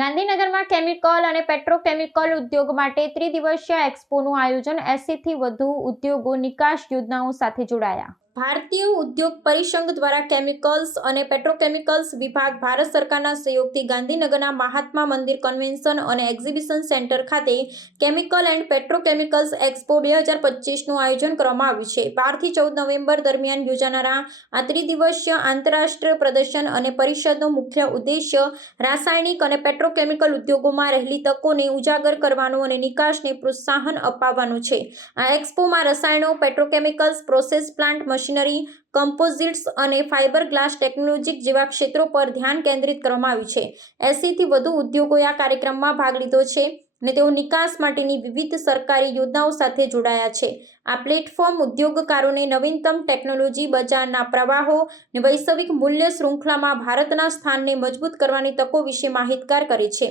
ગાંધીનગરમાં કેમિકલ અને પેટ્રોકેમિકલ ઉદ્યોગ માટે ત્રિદિવસીય એક્સપોનું આયોજન એસીથી વધુ ઉદ્યોગો નિકાસ યોજનાઓ સાથે જોડાયા. ભારતીય ઉદ્યોગ પરિસંઘ દ્વારા કેમિકલ્સ અને પેટ્રોકેમિકલ્સ વિભાગ ભારત સરકારના સહયોગથી ગાંધીનગરના મહાત્મા મંદિર કન્વેન્શન અને એક્ઝિબિશન સેન્ટર ખાતે કેમિકલ એન્ડ પેટ્રોકેમિકલ્સ એક્સપો બે હજાર પચીસનું આયોજન કરવામાં આવ્યું છે. બારથી ચૌદ નવેમ્બર દરમિયાન યોજાનારા આ ત્રિદિવસીય આંતરરાષ્ટ્રીય પ્રદર્શન અને પરિષદનો મુખ્ય ઉદ્દેશ્ય રાસાયણિક અને પેટ્રોકેમિકલ ઉદ્યોગોમાં રહેલી તકોને ઉજાગર કરવાનો અને નિકાસને પ્રોત્સાહન અપાવવાનું છે. આ એક્સપોમાં રસાયણો, petrochemicals, process plant machinery, composites અને ફાઇબર ગ્લાસ ટેકનોલોજી જેવા ક્ષેત્રો પર ધ્યાન કેન્દ્રિત કરવામાં આવ્યું છે. એંસીથી વધુ ઉદ્યોગોએ આ કાર્યક્રમમાં ભાગ લીધો છે અને તેઓ નિકાસ માટેની વિવિધ સરકારી યોજનાઓ સાથે જોડાયા છે. આ પ્લેટફોર્મ ઉદ્યોગકારોને નવીનતમ ટેકનોલોજી, બજારના પ્રવાહો અને વૈશ્વિક મૂલ્ય શૃંખલામાં ભારતના સ્થાનને મજબૂત કરવાની તકો વિશે માહિતગાર કરે છે.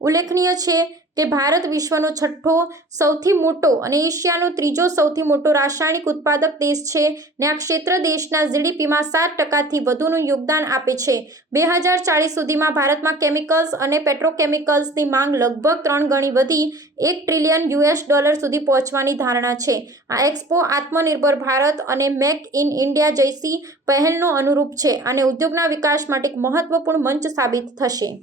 ઉલ્લેખનીય છે કે ભારત વિશ્વનો છઠ્ઠો સૌથી મોટો અને એશિયાનો ત્રીજો સૌથી મોટો રાસાયણિક ઉત્પાદક દેશ છે ને આ ક્ષેત્ર દેશના જીડીપીમાં સાત ટકાથી વધુનું યોગદાન આપે છે. બે હજાર ચાળીસ સુધીમાં ભારતમાં કેમિકલ્સ અને પેટ્રોકેમિકલ્સની માંગ લગભગ ત્રણ ગણી વધી એક ટ્રિલિયન યુએસ ડોલર સુધી પહોંચવાની ધારણા છે. આ એક્સપો આત્મનિર્ભર ભારત અને મેક ઇન ઇન્ડિયા જૈસી પહેલનો અનુરૂપ છે અને ઉદ્યોગના વિકાસ માટે એક મહત્વપૂર્ણ મંચ સાબિત થશે.